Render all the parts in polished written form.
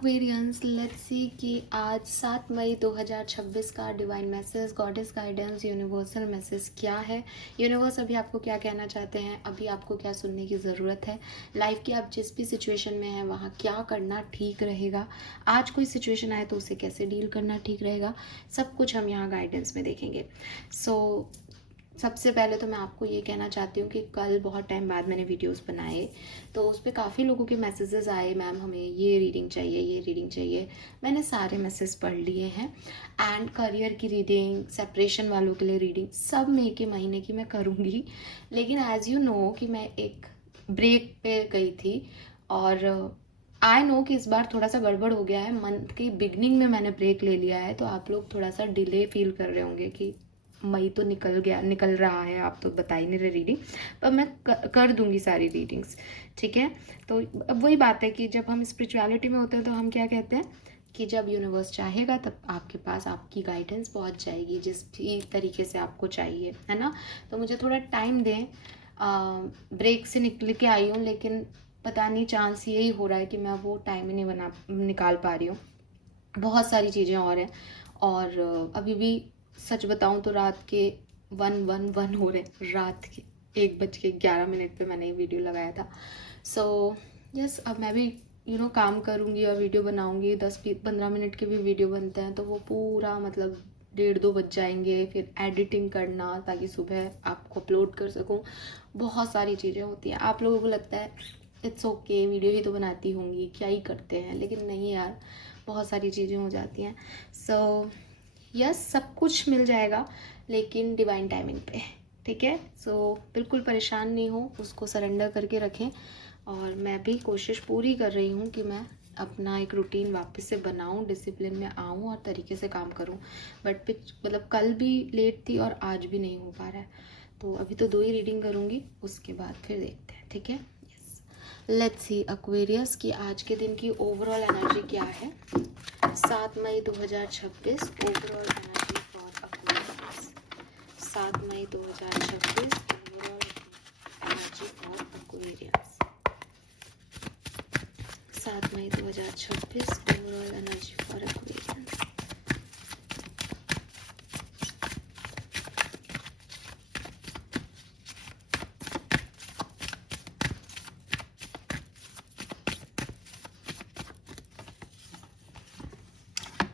Aquarians, let's see कि आज 7 मई 2026 का divine message, goddess guidance, universal message क्या है। यूनिवर्स अभी आपको क्या कहना चाहते हैं, अभी आपको क्या सुनने की ज़रूरत है। लाइफ की आप जिस भी सिचुएशन में हैं वहाँ क्या करना ठीक रहेगा। आज कोई सिचुएशन आए तो उसे कैसे डील करना ठीक रहेगा, सब कुछ हम यहाँ गाइडेंस में देखेंगे। सबसे पहले तो मैं आपको ये कहना चाहती हूँ कि कल बहुत टाइम बाद मैंने वीडियोस बनाए तो उस पर काफ़ी लोगों के मैसेजेस आए, मैम हमें ये रीडिंग चाहिए, ये रीडिंग चाहिए। मैंने सारे मैसेज पढ़ लिए हैं। एंड करियर की रीडिंग, सेपरेशन वालों के लिए रीडिंग, सब मई के महीने की मैं करूँगी। लेकिन एज यू नो कि मैं एक ब्रेक पे गई थी और आई नो कि इस बार थोड़ा सा गड़बड़ हो गया है। मंथ की बिगनिंग में मैंने ब्रेक ले लिया है तो आप लोग थोड़ा सा डिले फील कर रहे होंगे कि मई तो निकल रहा है, आप तो बता ही नहीं रहे रीडिंग। पर मैं कर दूंगी सारी रीडिंग्स, ठीक है। तो अब वही बात है कि जब हम स्पिरिचुअलिटी में होते हैं तो हम क्या कहते हैं कि जब यूनिवर्स चाहेगा तब आपके पास आपकी गाइडेंस पहुंच जाएगी जिस भी तरीके से आपको चाहिए, है ना। तो मुझे थोड़ा टाइम दें। ब्रेक से निकल के आई हूँ लेकिन पता नहीं चांस यही हो रहा है कि मैं वो टाइम ही नहीं निकाल पा रही हूँ। बहुत सारी चीज़ें और हैं और अभी भी सच बताऊं तो रात के 1 हो रहे, रात के 1:11 पे मैंने ये वीडियो लगाया था। सो यस, अब मैं भी काम करूँगी और वीडियो बनाऊँगी। 10-15 मिनट के भी वीडियो बनते हैं तो वो पूरा मतलब 1:30-2 बज जाएंगे। फिर एडिटिंग करना ताकि सुबह आपको अपलोड कर सकूँ। बहुत सारी चीज़ें होती हैं। आप लोगों को लगता है इट्स ओके, वीडियो ही तो बनाती होंगी, क्या ही करते हैं, लेकिन नहीं यार, बहुत सारी चीज़ें हो जाती हैं। सो यस, सब कुछ मिल जाएगा लेकिन डिवाइन टाइमिंग पे, ठीक है। सो बिल्कुल परेशान नहीं हो, उसको सरेंडर करके रखें। और मैं भी कोशिश पूरी कर रही हूँ कि मैं अपना एक रूटीन वापस से बनाऊँ, डिसिप्लिन में आऊँ और तरीके से काम करूँ। बट मतलब कल भी लेट थी और आज भी नहीं हो पा रहा है। तो अभी तो 2 ही रीडिंग करूँगी, उसके बाद फिर देखते हैं, ठीक है। लेट्स सी एक्वेरियस की आज के दिन की ओवरऑल एनर्जी क्या है। 7 मई 2026 ओवरऑल एनर्जी फॉर एक्वेरियस। 7 मई 2026 ओवरऑल एनर्जी फॉर एक्वेरियस। 7 मई 2026 overall energy for Aquarius.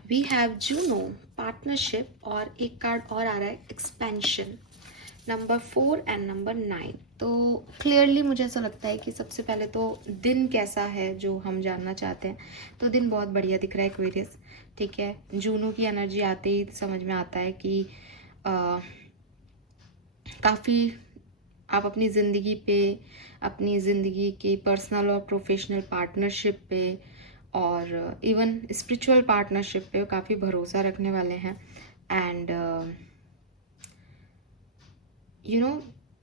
We have Juno, partnership, और एक कार्ड और आ रहा है एक्सपेंशन, नंबर 4 एंड नंबर 9। तो क्लियरली मुझे ऐसा लगता है कि सबसे पहले तो दिन कैसा है जो हम जानना चाहते हैं। तो दिन बहुत बढ़िया दिख रहा है एक्वेरियस, ठीक है। जूनो की एनर्जी आते ही समझ में आता है कि काफ़ी आप अपनी ज़िंदगी की पर्सनल और प्रोफेशनल पार्टनरशिप पे और इवन स्पिरिचुअल पार्टनरशिप पे काफ़ी भरोसा रखने वाले हैं। एंड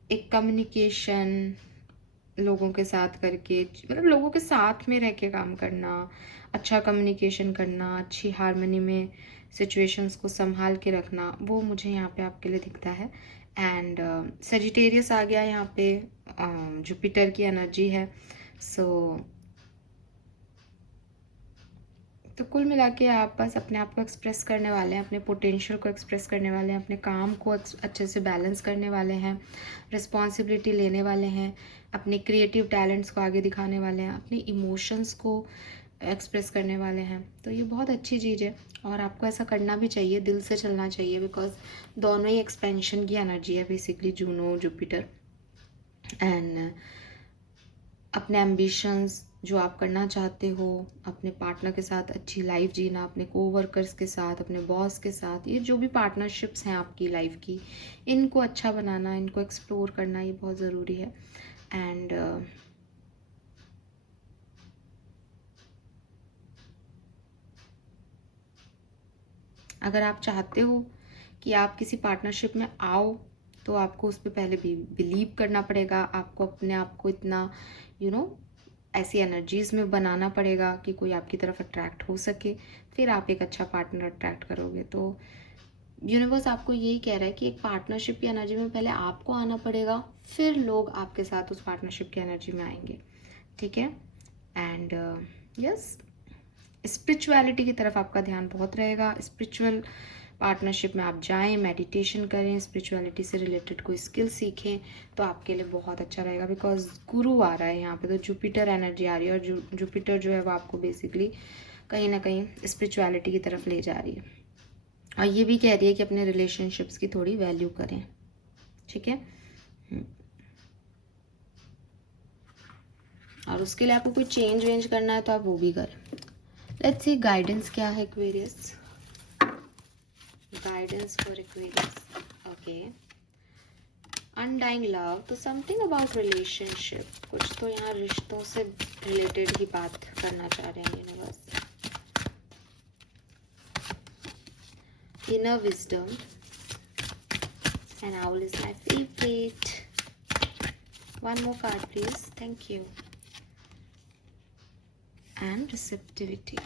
एक कम्युनिकेशन लोगों के साथ करके, मतलब लोगों के साथ में रह के काम करना, अच्छा कम्युनिकेशन करना, अच्छी हार्मनी में सिचुएशंस को संभाल के रखना, वो मुझे यहाँ पे आपके लिए दिखता है। एंड सेजिटेरियस आ गया यहाँ पे, जुपिटर की एनर्जी है। तो कुल मिला के आप बस अपने आप को एक्सप्रेस करने वाले हैं, अपने पोटेंशियल को एक्सप्रेस करने वाले हैं, अपने काम को अच्छे से बैलेंस करने वाले हैं, रिस्पॉन्सिबिलिटी लेने वाले हैं, अपने क्रिएटिव टैलेंट्स को आगे दिखाने वाले हैं, अपने इमोशंस को एक्सप्रेस करने वाले हैं। तो ये बहुत अच्छी चीज़ है और आपको ऐसा करना भी चाहिए, दिल से चलना चाहिए, बिकॉज दोनों ही एक्सपेंशन की एनर्जी है बेसिकली, जूनो जुपिटर। एंड अपने एम्बिशंस जो आप करना चाहते हो, अपने पार्टनर के साथ अच्छी लाइफ जीना, अपने कोवर्कर्स के साथ, अपने बॉस के साथ, ये जो भी पार्टनरशिप्स हैं आपकी लाइफ की, इनको अच्छा बनाना, इनको एक्सप्लोर करना, ये बहुत ज़रूरी है। एंड अगर आप चाहते हो कि आप किसी पार्टनरशिप में आओ तो आपको उस पर पहले भी बिलीव करना पड़ेगा। आपको अपने आप को इतना ऐसी एनर्जीज़ में बनाना पड़ेगा कि कोई आपकी तरफ अट्रैक्ट हो सके, फिर आप एक अच्छा पार्टनर अट्रैक्ट करोगे। तो यूनिवर्स आपको यही कह रहा है कि एक पार्टनरशिप की एनर्जी में पहले आपको आना पड़ेगा, फिर लोग आपके साथ उस पार्टनरशिप की एनर्जी में आएंगे, ठीक है। एंड यस, स्पिरिचुअलिटी की तरफ आपका ध्यान बहुत रहेगा। स्पिरिचुअल पार्टनरशिप में आप जाएं, मेडिटेशन करें, स्पिरिचुअलिटी से रिलेटेड कोई स्किल सीखें, तो आपके लिए बहुत अच्छा रहेगा। बिकॉज गुरु आ रहा है यहाँ पे, तो जुपिटर एनर्जी आ रही है, और जुपिटर जो है वो आपको बेसिकली कहीं ना कहीं स्पिरिचुअलिटी की तरफ ले जा रही है, और ये भी कह रही है कि अपने रिलेशनशिप्स की थोड़ी वैल्यू करें। ठीक है, और उसके लिए आपको कोई चेंज वेंज करना है तो आप वो भी करें। लेट्स सी गाइडेंस क्या है Aquarius, guidance for Aquarius. Okay, undying love, तो समथिंग अबाउट रिलेशनशिप, कुछ तो यहाँ रिश्तों से रिलेटेड ही बात करना चाह रहे हैं universe. Inner wisdom, and owl is my favorite. One more card please, thank you. And receptivity.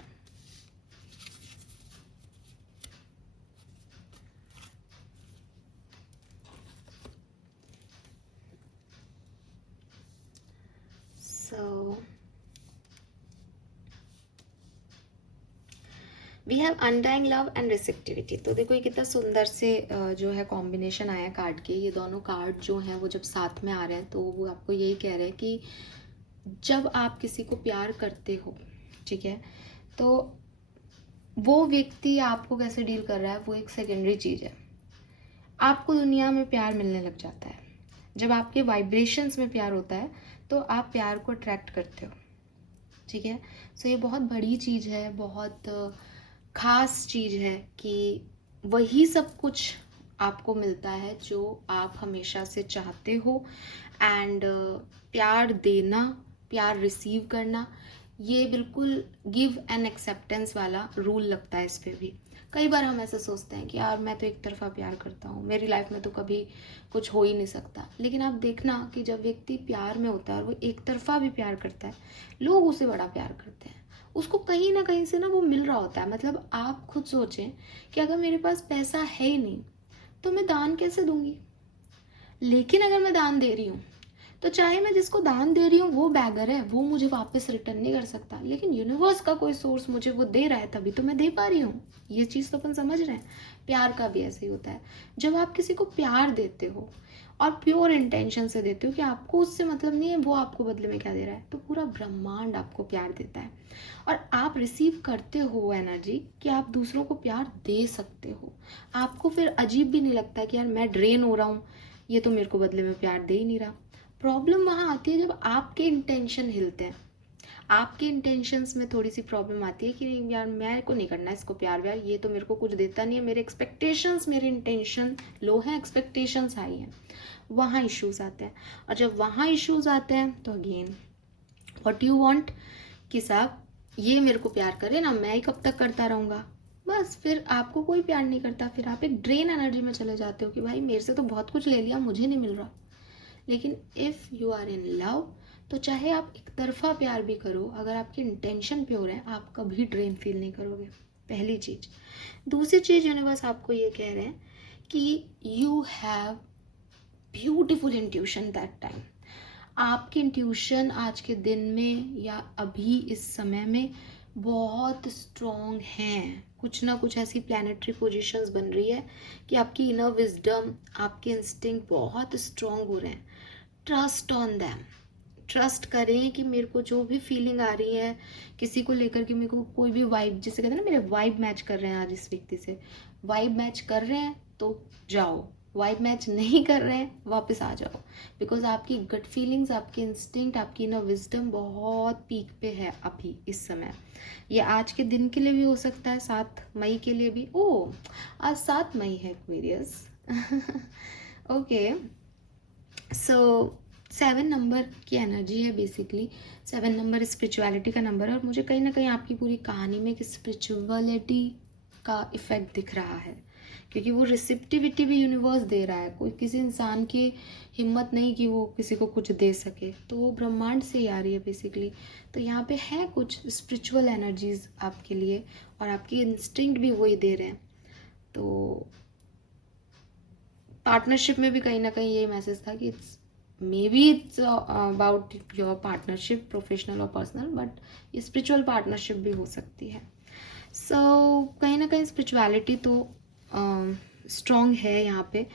So we have undying love and receptivity. तो देखो ये कितना सुंदर से जो है कॉम्बिनेशन आया कार्ड के। ये दोनों कार्ड जो हैं वो जब साथ में आ रहे हैं तो वो आपको यही कह रहे हैं कि जब आप किसी को प्यार करते हो, ठीक है, तो वो व्यक्ति आपको कैसे डील कर रहा है वो एक सेकेंडरी चीज़ है। आपको दुनिया में प्यार मिलने लग जाता है जब आपके वाइब्रेशंस में प्यार होता है, तो आप प्यार को अट्रैक्ट करते हो। ठीक है, सो ये बहुत बड़ी चीज़ है, बहुत खास चीज़ है कि वही सब कुछ आपको मिलता है जो आप हमेशा से चाहते हो। एंड प्यार देना, प्यार रिसीव करना, ये बिल्कुल गिव एंड एक्सेप्टेंस वाला रूल लगता है इस पे भी। कई बार हम ऐसे सोचते हैं कि यार मैं तो एक तरफा प्यार करता हूँ, मेरी लाइफ में तो कभी कुछ हो ही नहीं सकता। लेकिन आप देखना कि जब व्यक्ति प्यार में होता है और वो एक तरफा भी प्यार करता है, लोग उसे बड़ा प्यार करते हैं, उसको कहीं ना कहीं से ना वो मिल रहा होता है। मतलब आप खुद सोचें कि अगर मेरे पास पैसा है ही नहीं तो मैं दान कैसे दूंगी, लेकिन अगर मैं दान दे रही हूँ तो चाहे मैं जिसको दान दे रही हूँ वो बैगर है, वो मुझे वापस रिटर्न नहीं कर सकता, लेकिन यूनिवर्स का कोई सोर्स मुझे वो दे रहा है, तभी तो मैं दे पा रही हूँ। ये चीज़ तो अपन समझ रहे हैं। प्यार का भी ऐसे ही होता है। जब आप किसी को प्यार देते हो और प्योर इंटेंशन से देते हो कि आपको उससे मतलब नहीं है वो आपको बदले में क्या दे रहा है, तो पूरा ब्रह्मांड आपको प्यार देता है और आप रिसीव करते हो वो एनर्जी कि आप दूसरों को प्यार दे सकते हो। आपको फिर अजीब भी नहीं लगता कि यार मैं ड्रेन हो रहा हूँ, ये तो मेरे को बदले में प्यार दे ही नहीं रहा। प्रॉब्लम वहाँ आती है जब आपके इंटेंशन हिलते हैं, आपके इंटेंशंस में थोड़ी सी प्रॉब्लम आती है कि यार मेरे को नहीं करना इसको प्यार व्यार, ये तो मेरे को कुछ देता नहीं है, मेरे एक्सपेक्टेशंस, मेरे इंटेंशन लो हैं, एक्सपेक्टेशंस हाई हैं, वहाँ इश्यूज आते हैं। और जब वहाँ इश्यूज आते हैं तो अगेन व्हाट यू वांट कि साहब ये मेरे को प्यार करे ना, मैं ही कब तक करता रहूँगा। बस फिर आपको कोई प्यार नहीं करता, फिर आप एक ड्रेन एनर्जी में चले जाते हो कि भाई मेरे से तो बहुत कुछ ले लिया, मुझे नहीं मिल रहा। लेकिन if you are in love, तो चाहे आप एक तरफा प्यार भी करो, अगर आपकी इंटेंशन प्योर है आप कभी ड्रेन फील नहीं करोगे। पहली चीज़। दूसरी चीज़, यूनिवर्स आपको ये कह रहे हैं कि you have beautiful intuition that time. आपकी इंट्यूशन आज के दिन में या अभी इस समय में बहुत स्ट्रॉन्ग हैं। कुछ ना कुछ ऐसी प्लानिटरी पोजीशंस बन रही है कि आपकी इनर विजडम, आपके इंस्टिंक्ट बहुत स्ट्रॉन्ग हो रहे हैं। ट्रस्ट ऑन दैम, ट्रस्ट करें कि मेरे को जो भी फीलिंग आ रही है किसी को लेकर कि मेरे को कोई भी वाइब, जिसे कहते हैं ना मेरे वाइब मैच कर रहे हैं आज इस व्यक्ति से, वाइब मैच कर रहे हैं तो जाओ, वाइब मैच नहीं कर रहे हैं वापस आ जाओ। बिकॉज आपकी गट फीलिंग्स, आपकी इंस्टिंक्ट, आपकी इनर विजडम बहुत पीक पे है अभी इस समय। ये आज के दिन के लिए भी हो सकता है, 7 मई के लिए भी। ओ आज 7 मई है एक्वेरियस। ओके, सो 7 नंबर की एनर्जी है बेसिकली। 7 नंबर स्पिरिचुअलिटी का नंबर है और मुझे कहीं ना कहीं आपकी पूरी कहानी में एक स्पिरिचुअलिटी का इफेक्ट दिख रहा है, क्योंकि वो रिसिप्टिविटी भी यूनिवर्स दे रहा है। कोई किसी इंसान की हिम्मत नहीं कि वो किसी को कुछ दे सके, तो वो ब्रह्मांड से ही आ रही है बेसिकली। तो यहाँ पे है कुछ स्पिरिचुअल एनर्जीज आपके लिए और आपकी इंस्टिंक्ट भी वही दे रहे हैं। तो पार्टनरशिप में भी कहीं ना कहीं यही मैसेज था कि may be it's about your partnership, professional और पर्सनल, बट स्पिरिचुअल पार्टनरशिप भी हो सकती है. सो कहीं ना कहीं स्पिरिचुअलिटी तो स्ट्रॉन्ग है यहाँ पे.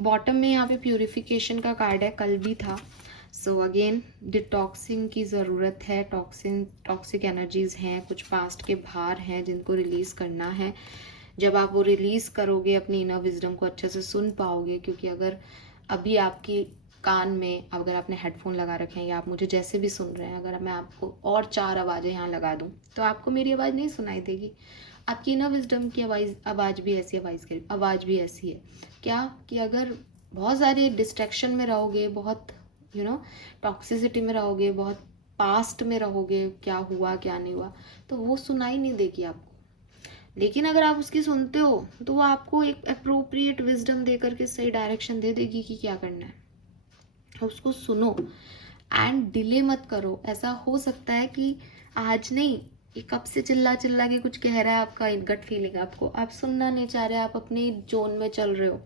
बॉटम में यहाँ पे प्यूरिफिकेशन का कार्ड है, कल भी था. सो अगेन डिटॉक्सिंग की ज़रूरत है. टॉक्सिक एनर्जीज़ हैं, कुछ पास्ट के भार हैं जिनको रिलीज़ करना है. जब आप वो रिलीज़ करोगे अपनी इनर विजडम को अच्छे से सुन पाओगे. क्योंकि अगर अभी आपकी कान में, अगर आपने हेडफोन लगा रखे हैं या आप मुझे जैसे भी सुन रहे हैं, अगर मैं आपको और 4 आवाज़ें यहाँ लगा दूँ तो आपको मेरी आवाज़ नहीं सुनाई देगी. आपकी इनर विजडम की आवाज़ भी ऐसी, आवाज़ भी ऐसी है. क्या कि अगर बहुत सारे डिस्ट्रैक्शन में रहोगे, बहुत टॉक्सिसिटी में रहोगे, बहुत पास्ट में रहोगे, क्या हुआ क्या नहीं हुआ, तो वो सुनाई नहीं देगी आपको. लेकिन अगर आप उसकी सुनते हो तो वो आपको एक अप्रोप्रिएट विजडम दे करके सही डायरेक्शन दे देगी कि क्या करना है. उसको सुनो एंड डिले मत करो. ऐसा हो सकता है कि आज नहीं, ये कब से चिल्ला चिल्ला के कुछ कह रहा है, आपका गट फीलिंग आपको, आप सुनना नहीं चाह रहे, आप अपने जोन में चल रहे हो,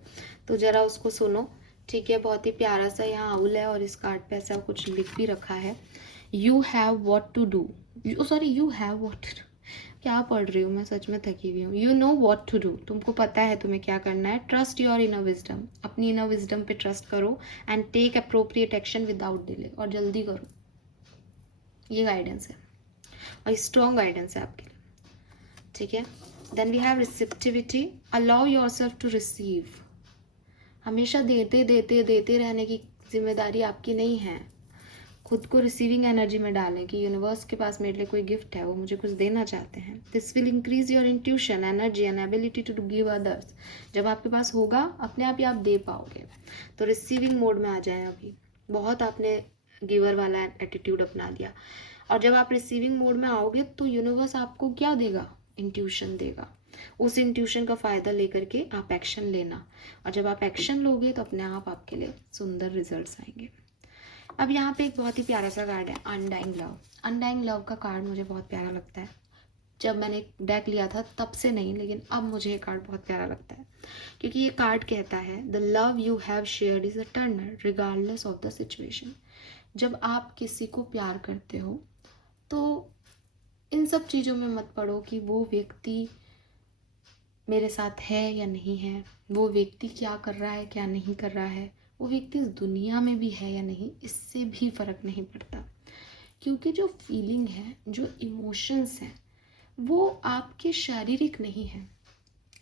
तो ज़रा उसको सुनो. ठीक है, बहुत ही प्यारा सा यहाँ आउल है और इस कार्ड पे ऐसा कुछ लिख भी रखा है, you have what to do. You have what, क्या पढ़ रही हूँ मैं, सच में थकी हुई हूँ. You know what to do, तुमको पता है तुम्हें क्या करना है. ट्रस्ट योर इनर विजडम, अपनी इनर विजडम पे ट्रस्ट करो and take appropriate action without delay, और जल्दी करो. ये गाइडेंस है और स्ट्रॉन्ग गाइडेंस है आपके लिए. ठीक है. Then we have receptivity. Allow yourself to receive. हमेशा देते देते देते रहने की जिम्मेदारी आपकी नहीं है. खुद को रिसीविंग एनर्जी में डालें कि यूनिवर्स के पास मेरे लिए कोई गिफ्ट है, वो मुझे कुछ देना चाहते हैं. This will increase your intuition, energy and ability to give others. जब आपके पास होगा अपने आप ही आप दे पाओगे. तो रिसीविंग मोड में आ जाए. अभी बहुत आपने गिवर वाला एटीट्यूड अपना लिया, और जब आप रिसीविंग मोड में आओगे तो यूनिवर्स आपको क्या देगा, इंट्यूशन देगा. उस इंट्यूशन का फ़ायदा लेकर के आप एक्शन लेना, और जब आप एक्शन लोगे तो अपने आप आपके लिए सुंदर रिजल्ट्स आएंगे. अब यहाँ पे एक बहुत ही प्यारा सा कार्ड है, अनडाइंग लव. अनडाइंग लव का कार्ड मुझे बहुत प्यारा लगता है. जब मैंने डेक लिया था तब से नहीं, लेकिन अब मुझे ये कार्ड बहुत प्यारा लगता है, क्योंकि ये कार्ड कहता है the love you have shared is eternal regardless of the situation. जब आप किसी को प्यार करते हो तो इन सब चीज़ों में मत पड़ो कि वो व्यक्ति मेरे साथ है या नहीं है, वो व्यक्ति क्या कर रहा है क्या नहीं कर रहा है, वो व्यक्ति इस दुनिया में भी है या नहीं, इससे भी फ़र्क नहीं पड़ता. क्योंकि जो फीलिंग है, जो इमोशंस हैं, वो आपके शारीरिक नहीं है.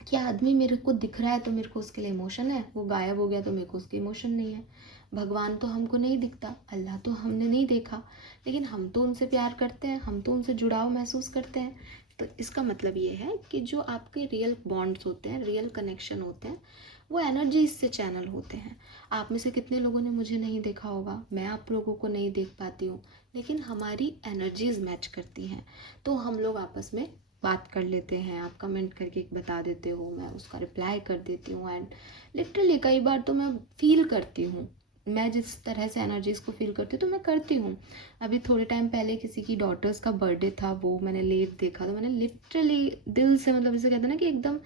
क्या आदमी मेरे को दिख रहा है तो मेरे को उसके लिए इमोशन है, वो गायब हो गया तो मेरे को उसके इमोशन नहीं है. भगवान तो हमको नहीं दिखता, अल्लाह तो हमने नहीं देखा, लेकिन हम तो उनसे प्यार करते हैं, हम तो उनसे जुड़ाव महसूस करते हैं. तो इसका मतलब ये है कि जो आपके रियल बॉन्ड्स होते हैं, रियल कनेक्शन होते हैं, वो एनर्जी इससे चैनल होते हैं. आप में से कितने लोगों ने मुझे नहीं देखा होगा, मैं आप लोगों को नहीं देख पाती हूँ, लेकिन हमारी एनर्जीज मैच करती हैं, तो हम लोग आपस में बात कर लेते हैं. आप कमेंट करके बता देते हो, मैं उसका रिप्लाई कर देती हूँ, एंड लिटरली कई बार तो मैं फील करती हूँ, मैं जिस तरह से एनर्जीज़ को फील करती हूँ तो मैं करती हूँ. अभी थोड़े टाइम पहले किसी की डॉटर्स का बर्थडे था, वो मैंने लेट देखा तो मैंने लिटरली दिल से, मतलब इसे कहते हैं ना कि एकदम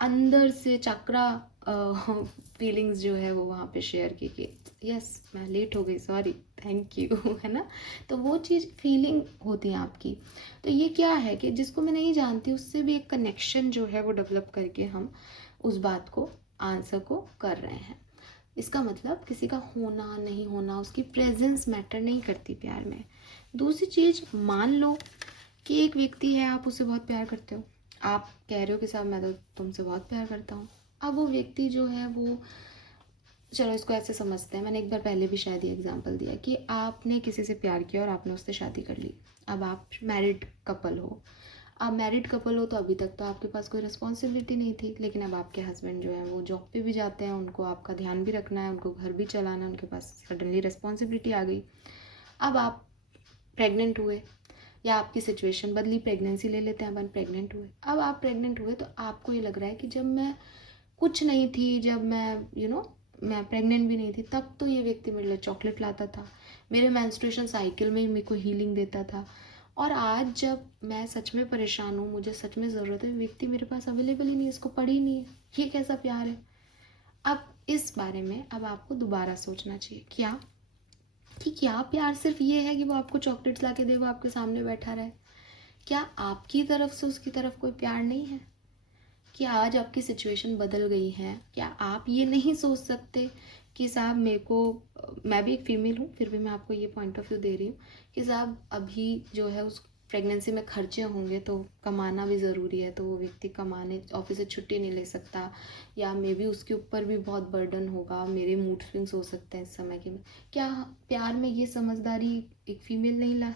अंदर से चक्रा फीलिंग्स जो है वो वहाँ पे शेयर की कि यस मैं लेट हो गई, सॉरी, थैंक यू, है ना. तो वो चीज़ फीलिंग होती है आपकी. तो ये क्या है कि जिसको मैं नहीं जानती उससे भी एक कनेक्शन जो है वो डेवलप करके हम उस बात को, आंसर को कर रहे हैं. इसका मतलब किसी का होना नहीं होना, उसकी प्रेजेंस मैटर नहीं करती प्यार में. दूसरी चीज़, मान लो कि एक व्यक्ति है, आप उससे बहुत प्यार करते हो, आप कह रहे हो कि साहब मैं तो तुमसे बहुत प्यार करता हूँ. अब वो व्यक्ति जो है वो, चलो इसको ऐसे समझते हैं, मैंने एक बार पहले भी शायद ये एग्जांपल दिया कि आपने किसी से प्यार किया और आपने उससे शादी कर ली. अब आप मैरिड कपल हो. आप मैरिड कपल हो तो अभी तक तो आपके पास कोई रिस्पॉन्सिबिलिटी नहीं थी, लेकिन अब आपके हस्बैंड जो है वो जॉब पे भी जाते हैं, उनको आपका ध्यान भी रखना है, उनको घर भी चलाना है, उनके पास सडनली रिस्पॉन्सिबिलिटी आ गई. अब आप प्रेग्नेंट हुए या आपकी सिचुएशन बदली, प्रेगनेंसी ले लेते हैं, अपन प्रेग्नेंट हुए. अब आप प्रेग्नेंट हुए तो आपको ये लग रहा है कि जब मैं कुछ नहीं थी, जब मैं मैं प्रेग्नेंट भी नहीं थी, तब तो ये व्यक्ति मेरे लिए चॉकलेट लाता था, मेरे मेंस्ट्रुएशन साइकिल में ही मेरे को हीलिंग देता था, और आज जब मैं सच में परेशान हूँ, मुझे सच में ज़रूरत है, व्यक्ति मेरे पास अवेलेबल ही नहीं है, इसको पड़ी ही नहीं है. ये कैसा प्यार है. अब इस बारे में अब आपको दोबारा सोचना चाहिए. क्या कि क्या प्यार सिर्फ ये है कि वो आपको चॉकलेट्स ला के दे, वो आपके सामने बैठा रहे? क्या आपकी तरफ से उसकी तरफ कोई प्यार नहीं है? कि आज आपकी सिचुएशन बदल गई है, क्या आप ये नहीं सोच सकते कि साहब मेरे को, मैं भी एक फीमेल हूँ फिर भी मैं आपको ये पॉइंट ऑफ व्यू दे रही हूँ कि साहब अभी जो है उस प्रेगनेंसी में खर्चे होंगे तो कमाना भी ज़रूरी है, तो वो व्यक्ति कमाने ऑफिस से छुट्टी नहीं ले सकता, या मे बी उसके ऊपर भी बहुत बर्डन होगा, मेरे मूड स्विंग्स हो सकते हैं इस समय के में। क्या प्यार में ये समझदारी एक फीमेल नहीं ला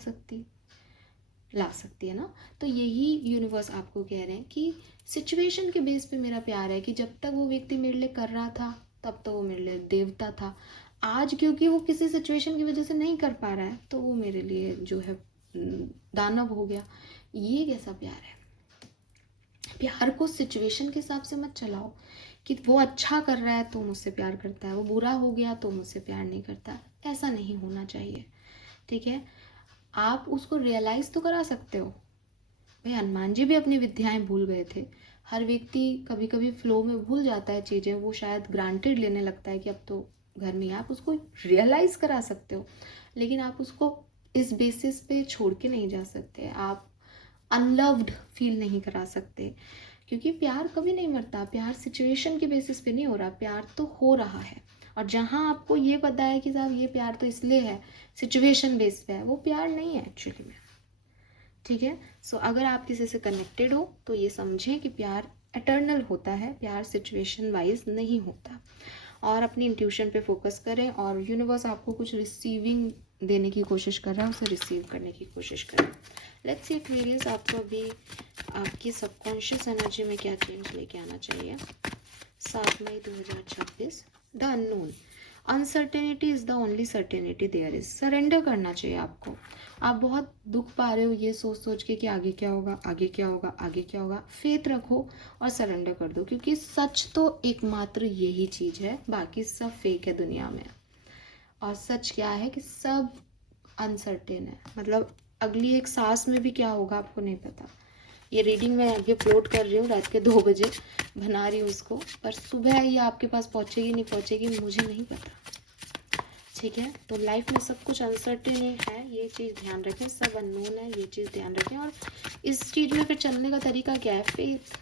सकती है ना? तो यही यूनिवर्स आपको कह रहे हैं कि सिचुएशन के बेस पे मेरा प्यार है, कि जब तक वो व्यक्ति मेरे लिए कर रहा था तब तो वो मेरे लिए देवता था। आज क्योंकि वो किसी सिचुएशन की वजह से नहीं कर पा रहा है तो वो मेरे लिए जो है दानव हो गया। ये कैसा प्यार है? प्यार को सिचुएशन के हिसाब से मत चलाओ कि वो अच्छा कर रहा है तो मुझसे प्यार करता है, वो बुरा हो गया तो मुझसे प्यार नहीं करता। ऐसा नहीं होना चाहिए, ठीक है? आप उसको रियलाइज़ तो करा सकते हो। भाई हनुमान जी भी अपनी विद्याएं भूल गए थे। हर व्यक्ति कभी कभी फ्लो में भूल जाता है चीज़ें, वो शायद ग्रांटेड लेने लगता है कि अब तो घर में आप उसको रियलाइज़ करा सकते हो, लेकिन आप उसको इस बेसिस पे छोड़ के नहीं जा सकते। आप अनलव्ड फील नहीं करा सकते, क्योंकि प्यार कभी नहीं मरता। प्यार सिचुएशन के बेसिस पे नहीं हो रहा, प्यार तो हो रहा है। और जहाँ आपको ये पता है कि साहब ये प्यार तो इसलिए है, सिचुएशन बेस पे है, वो प्यार नहीं है एक्चुअली में, ठीक है? सो अगर आप किसी से कनेक्टेड हो तो ये समझें कि प्यार एटर्नल होता है, प्यार सिचुएशन वाइज नहीं होता। और अपनी इंट्यूशन पे फोकस करें, और यूनिवर्स आपको कुछ रिसीविंग देने की कोशिश कर रहा है, उसे रिसीव करने की कोशिश करें। लेट्स सी एक्वेरियस, आपको अभी आपकी सबकॉन्शियस एनर्जी में क्या चेंज लेके आना चाहिए। 7 मई 2026, the unknown. Uncertainty is the only certainty there is. Surrender करना चाहिए आपको। आप बहुत दुख पा रहे हो ये सोच सोच के कि आगे क्या होगा, आगे क्या होगा, आगे क्या होगा। फेथ रखो और सरेंडर कर दो, क्योंकि सच तो एकमात्र यही चीज़ है, बाकी सब फेक है दुनिया में। और सच क्या है कि सब अनसर्टेन है, मतलब अगली एक सांस में भी क्या होगा आपको नहीं पता। ये रीडिंग मैं अभी अपलोड कर रही हूँ रात के 2 बजे बना रही हूँ इसको, पर सुबह ये आपके पास पहुँचेगी नहीं पहुँचेगी मुझे नहीं पता, ठीक है? तो लाइफ में सब कुछ अनसर्टेन है, ये चीज़ ध्यान रखें। सब अननोन है, ये चीज़ ध्यान रखें। और इस चीज़ में फिर चलने का तरीका क्या है? फेथ,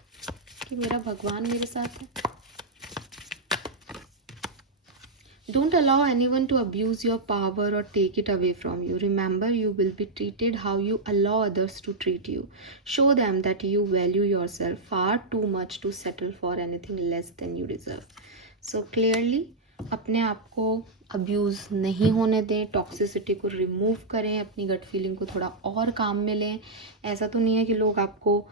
कि मेरा भगवान मेरे साथ है। Don't allow anyone to abuse your power or take it away from you. Remember, you will be treated how you allow others to treat you. Show them that you value yourself far too much to settle for anything less than you deserve. So clearly, अपने आप को abuse नहीं होने दें, toxicity को remove करें, अपनी gut feeling को थोड़ा और काम में लें। ऐसा तो नहीं है कि लोग आपको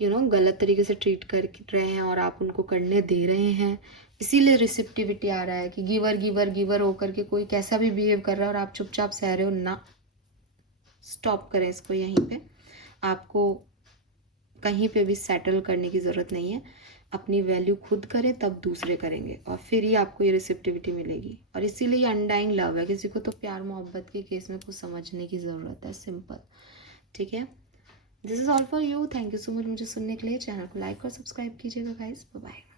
गलत तरीके से ट्रीट कर रहे हैं और आप उनको करने दे रहे हैं, इसीलिए रिसिप्टिविटी आ रहा है कि गिवर गिवर गिवर होकर के कोई कैसा भी बिहेव कर रहा है और आप चुपचाप सह रहे हो ना। स्टॉप करें इसको यहीं पे। आपको कहीं पे भी सेटल करने की ज़रूरत नहीं है। अपनी वैल्यू खुद करें तब दूसरे करेंगे, और फिर ही आपको ये रिसिप्टिविटी मिलेगी। और इसीलिए ये अनडाइंग लव है। किसी को तो प्यार मोहब्बत के केस में कुछ समझने की ज़रूरत है, सिंपल, ठीक है? This is all for you. Thank you so much मुझे सुनने के लिए। चैनल को लाइक और सब्सक्राइब कीजिएगा गाइस। Bye bye.